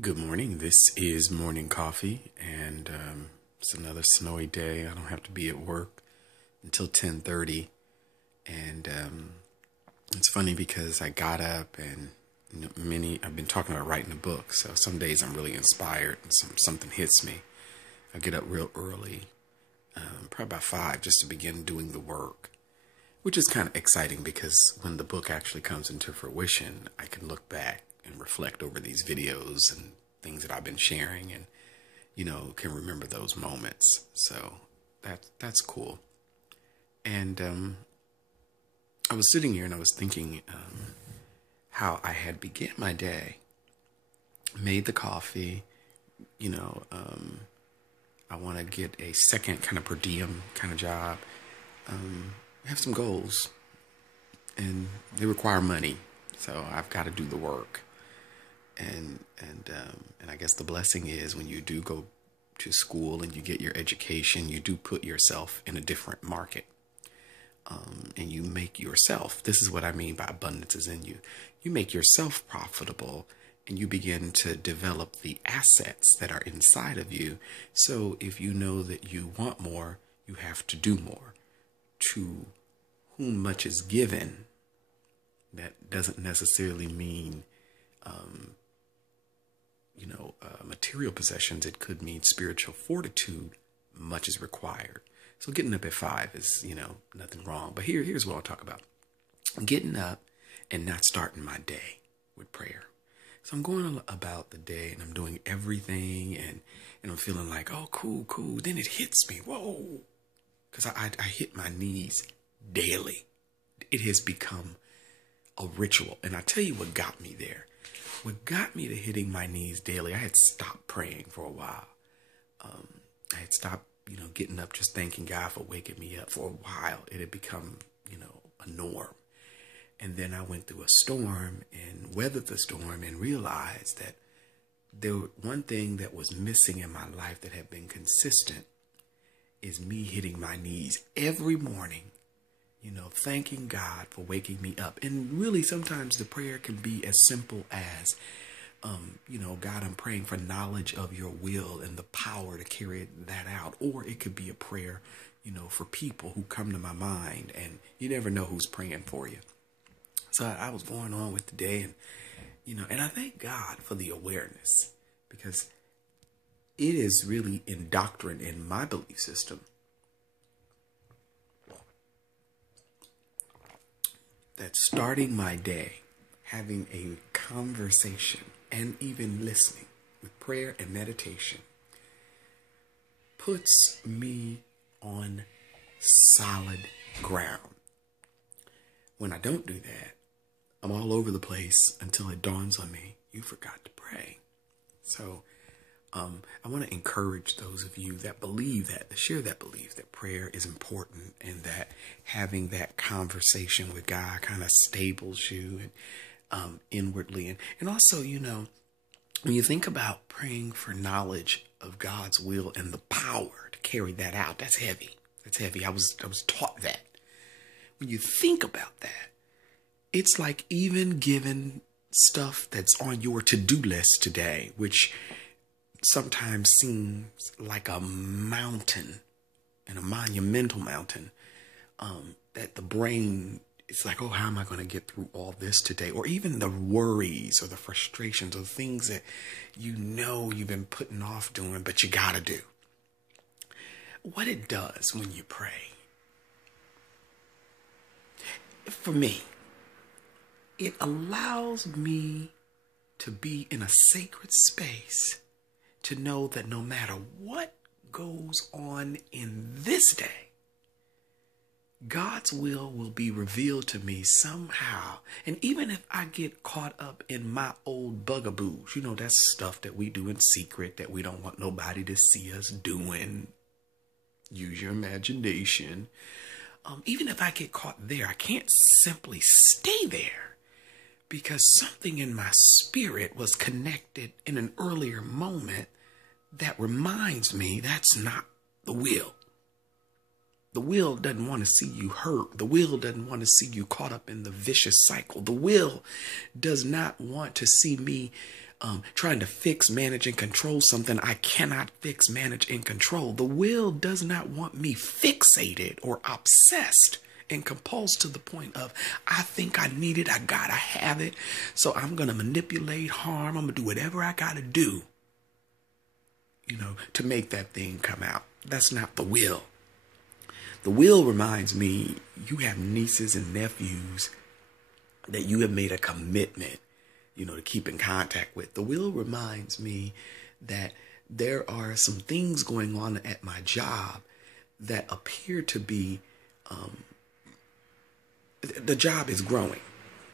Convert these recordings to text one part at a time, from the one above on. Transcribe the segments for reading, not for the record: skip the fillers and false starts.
Good morning. This is morning coffee, and it's another snowy day. I don't have to be at work until 10:30, and it's funny because I got up and I've been talking about writing a book. So some days I'm really inspired, and something hits me. I get up real early, probably about 5, just to begin doing the work, which is kind of exciting because when the book actually comes into fruition, I can look back and reflect over these videos and things that I've been sharing and, can remember those moments. So that's cool. And I was sitting here and I was thinking how I had began my day, made the coffee, I want to get a second kind of per diem kind of job. I have some goals and they require money. So I've got to do the work. And I guess the blessing is when you do go to school and you get your education, you do put yourself in a different market. And you make yourself, this is what I mean by abundance is in you. You make yourself profitable and you begin to develop the assets that are inside of you. So if you know that you want more, you have to do more. To whom much is given, that doesn't necessarily mean material possessions. It could mean spiritual fortitude. Much is required. So getting up at 5 is, nothing wrong. But here's what I'll talk about. Getting up and not starting my day with prayer. So I'm going about the day and I'm doing everything and I'm feeling like, oh, cool. Then it hits me. Whoa. Because I hit my knees daily. It has become a ritual. And I tell you what got me there. What got me to hitting my knees daily, I had stopped praying for a while. I had stopped, getting up, just thanking God for waking me up for a while. It had become, a norm. And then I went through a storm and weathered the storm and realized that one thing that was missing in my life that had been consistent is me hitting my knees every morning, thanking God for waking me up. And really, sometimes the prayer can be as simple as, God, I'm praying for knowledge of your will and the power to carry that out. Or it could be a prayer, for people who come to my mind, and you never know who's praying for you. So I was going on with the day and I thank God for the awareness, because it is really indoctrined in my belief system that starting my day, having a conversation and even listening with prayer and meditation puts me on solid ground. When I don't do that, I'm all over the place until it dawns on me, you forgot to pray. So I want to encourage those of you that believe that share that belief that prayer is important and that having that conversation with God kind of stables you and inwardly. And also, when you think about praying for knowledge of God's will and the power to carry that out, that's heavy. That's heavy. I was taught that. When you think about that, it's like even given stuff that's on your to-do list today, which sometimes seems like a mountain and a monumental mountain, that the brain is like, oh, how am I going to get through all this today? Or even the worries or the frustrations or things that you've been putting off doing, but you got to do. What it does when you pray, for me, it allows me to be in a sacred space, to know that no matter what goes on in this day, God's will be revealed to me somehow. And even if I get caught up in my old bugaboos, that's stuff that we do in secret that we don't want nobody to see us doing. Use your imagination. Even if I get caught there, I can't simply stay there, because something in my spirit was connected in an earlier moment that reminds me that's not the will. The will doesn't want to see you hurt. The will doesn't want to see you caught up in the vicious cycle. The will does not want to see me trying to fix, manage, and control something I cannot fix, manage, and control. The will does not want me fixated or obsessed and compulsed to the point of, I think I need it, I gotta have it, so I'm gonna manipulate, harm, I'm gonna do whatever I gotta do, to make that thing come out. That's not the will. The will reminds me, you have nieces and nephews that you have made a commitment, to keep in contact with. The will reminds me that there are some things going on at my job that appear to be, the job is growing,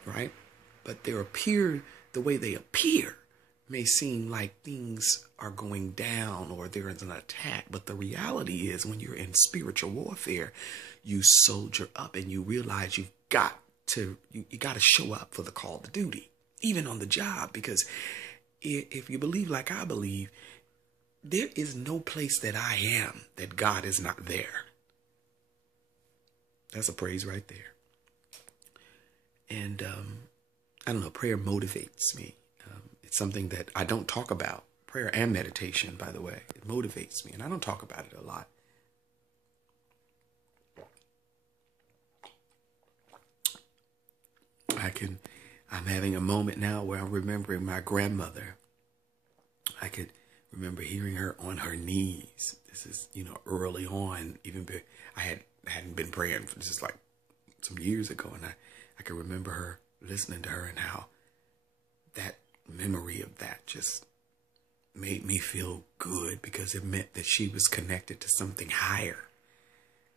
right? But the way they appear may seem like things are going down or there is an attack. But the reality is, when you're in spiritual warfare, you soldier up and you realize you got to show up for the call to duty, even on the job. Because if you believe like I believe, there is no place that I am that God is not there. That's a praise right there. And I don't know, prayer motivates me. It's something that I don't talk about. Prayer and meditation, by the way, it motivates me, and I don't talk about it a lot. I'm having a moment now where I'm remembering my grandmother. I could remember hearing her on her knees. This is, early on, I hadn't been praying for this is like some years ago, and I could remember her, listening to her, and how that memory of that just made me feel good, because it meant that she was connected to something higher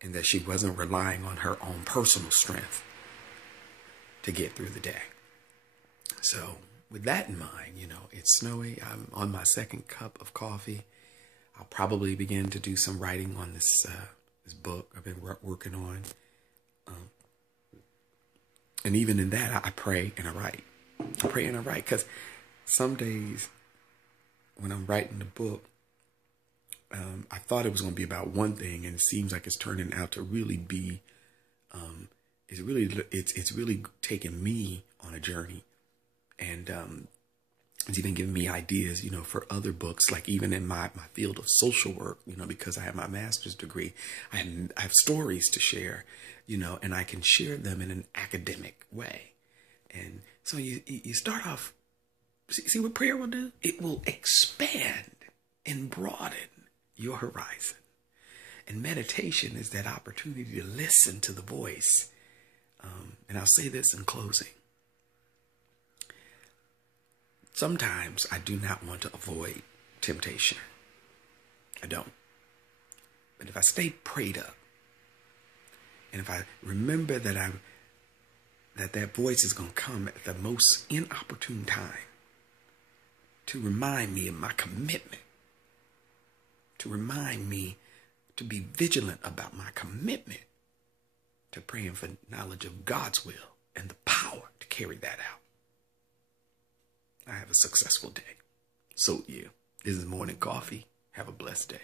and that she wasn't relying on her own personal strength to get through the day. So with that in mind, it's snowy. I'm on my second cup of coffee. I'll probably begin to do some writing on this book I've been working on. And even in that, I pray and I write. I pray and I write, because some days when I'm writing the book, I thought it was going to be about one thing, and it seems like it's turning out to really be, it's really taking me on a journey, and it's even giving me ideas, for other books. Like even in my field of social work, because I have my master's degree, I have stories to share, and I can share them in an academic way. And so you start off, see what prayer will do? It will expand and broaden your horizon. And meditation is that opportunity to listen to the voice. And I'll say this in closing. Sometimes I do not want to avoid temptation. I don't. But if I stay prayed up, and if I remember that that voice is going to come at the most inopportune time to remind me of my commitment, to remind me to be vigilant about my commitment to praying for knowledge of God's will and the power to carry that out, I have a successful day. So you. This is Morning Coffee. Have a blessed day.